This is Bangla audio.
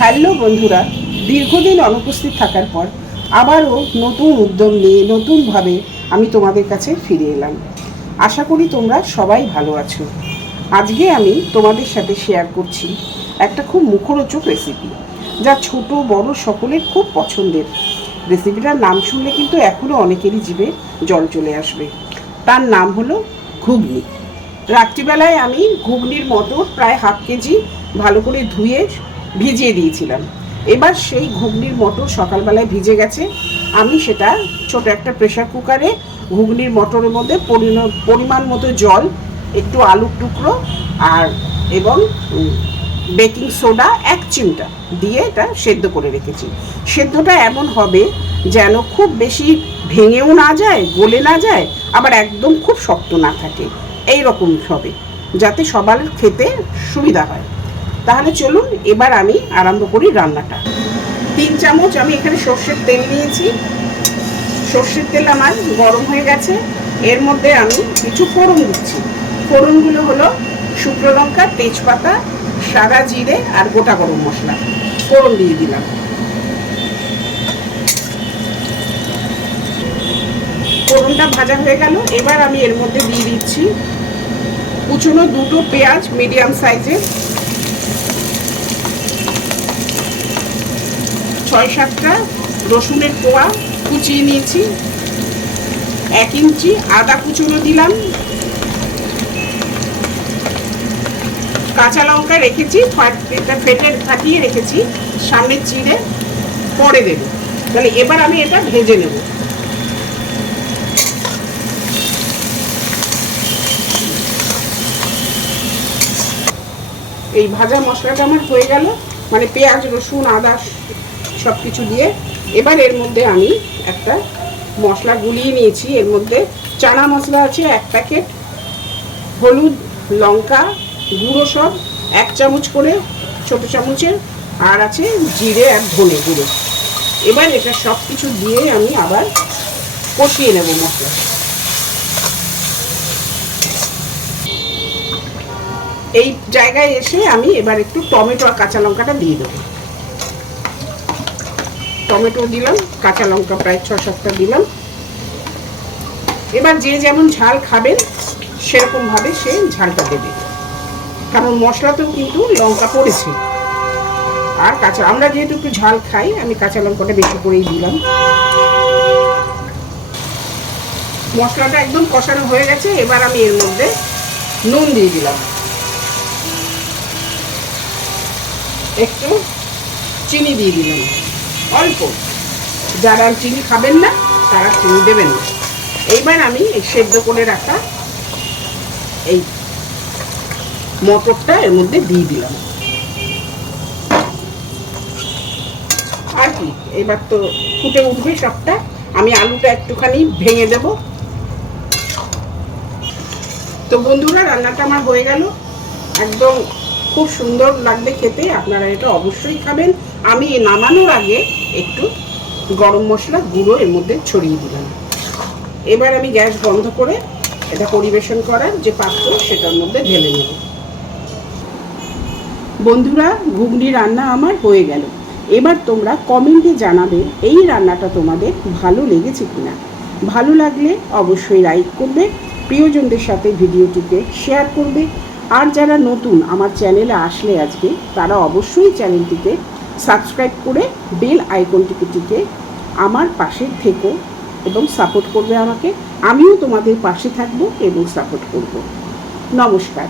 হ্যালো বন্ধুরা, দীর্ঘদিন অনুপস্থিত থাকার পর আবারও নতুন উদ্যম নিয়ে নতুনভাবে আমি তোমাদের কাছে ফিরে এলাম। আশা করি তোমরা সবাই ভালো আছো। আজকে আমি তোমাদের সাথে শেয়ার করছি একটা খুব মুখরোচক রেসিপি যা ছোট, বড় সকলের খুব পছন্দের। রেসিপিটার নাম শুনলে কিন্তু এখনও অনেকেরই জীবে জল চলে আসবে। তার নাম হলো ঘুগনি। রাত্রিবেলায় আমি ঘুগনির মতো প্রায় হাফ কেজি ভালো করে ধুয়ে ভিজিয়ে দিয়েছিলাম। এবার সেই ঘুগনির মটর সকালবেলায় ভিজে গেছে। আমি সেটা ছোট একটা প্রেশার কুকারে ঘুগনির মটরের মধ্যে পরিমাণ মতো জল, একটু আলুর টুকরো আর এবং বেকিং সোডা এক চিমটা দিয়ে এটা সেদ্ধ করে রেখেছি। সেদ্ধটা এমন হবে যেন খুব বেশি ভেঙেও না যায়, গলে না যায়, আবার একদম খুব শক্ত না থাকে। এই রকম হবে, যাতে সবার খেতে সুবিধা হয়। তাহলে চলুন এবার আমি আরম্ভ করি রান্নাটা। তিন চামচ আমি এখানে সর্ষের তেল নিয়েছি। সর্ষের তেল আমার গরম হয়ে গেছে। এর মধ্যে আমি কিছু ফোড়ন দিচ্ছি। ফোড়নগুলো হলো শুকনো লঙ্কা, তেজপাতা, সাদা জিরে আর গোটা গরম মশলা। ফোড়ন দিয়ে দিলাম। ফোড়নটা ভাজা হয়ে গেল। এবার আমি এর মধ্যে দিয়ে দিচ্ছি কুচনো দুটো পেঁয়াজ মিডিয়াম সাইজের ছয় সাতটা রসুনের কোয়া কুচিয়ে নিয়েছি। এক ইঞ্চি আদা কুচুনো দিলাম। কাঁচা লঙ্কা রেখেছি এটা ফেটে ফাটিয়ে রেখেছি সামনে চিড়ে পরে দেব। তাহলে এবার আমি এটা ভেজে নেব। এই ভাজা মশলাটা আমার হয়ে গেল। মানে পেঁয়াজ, রসুন, আদা সব কিছু দিয়ে এবার এর মধ্যে আমি একটা মশলা গুলিয়ে নিয়েছি। এর মধ্যে চানা মশলা আছে, এক প্যাকেট, হলুদ, লঙ্কা, গুঁড়ো সব, এক চামচ করে ছোট চামচের, আর আছে জিরে আর ধনে গুঁড়ো। এবার এটা সব কিছু দিয়ে আমি আবার কষিয়ে নেব মশলা। এই জায়গায় এসে আমি এবার একটু টমেটো আর কাঁচা লঙ্কাটা দিয়ে দেবো। টমেটো দিলাম, কাঁচা লঙ্কা প্রায় ছ সাতটা দিলাম। এবার যে যেমন ঝাল খাবেন, সেরকমভাবে সে ঝালটা দেবে। কারণ মশলাতেও কিন্তু লঙ্কা পড়েছে। আর কাঁচা, আমরা যেহেতু একটু ঝাল খাই, আমি কাঁচা লঙ্কাটা বেশি করেই দিলাম। মশলাটা একদম কষানো হয়ে গেছে, এবার আমি এর মধ্যে নুন দিয়ে দিলাম। একটু চিনি দিয়ে দিলাম। অল্প। যারা চিনি খাবেন না, তারা চিনি দেবেন না। এইবার আমি এই সেদ্ধ করে রাখা এই মটরটা এর মধ্যে দিয়ে দিলাম। আর কি, এবার তো ফুটে উঠবে সবটা। আমি আলুটা একটুখানি ভেঙে দেব। তো বন্ধুরা, রান্নাটা আমার হয়ে গেল। একদম খুব সুন্দর লাগবে খেতে, আপনারা এটা অবশ্যই খাবেন। আমি নামানোর আগে একটু গরম মশলা গুঁড়ো এর মধ্যে ছড়িয়ে দিলাম। এবার আমি গ্যাস বন্ধ করে এটা পরিবেশন করার যে পাত্র, সেটার মধ্যে ঢেলে নেব। বন্ধুরা, ঘুগনি রান্না আমার হয়ে গেল। এবার তোমরা কমেন্টে জানাবে এই রান্নাটা তোমাদের ভালো লেগেছে কিনা। ভালো লাগলে অবশ্যই লাইক করবে, প্রিয়জনদের সাথে ভিডিওটিকে শেয়ার করবে। আর যারা নতুন আমার চ্যানেলে আসলে আজকে, তারা অবশ্যই চ্যানেলটিকে সাবস্ক্রাইব করে বেল আইকনটিকে টিকে আমার পাশে থেকো এবং সাপোর্ট করবে আমাকে। আমিও তোমাদের পাশে থাকব এবং সাপোর্ট করব। নমস্কার।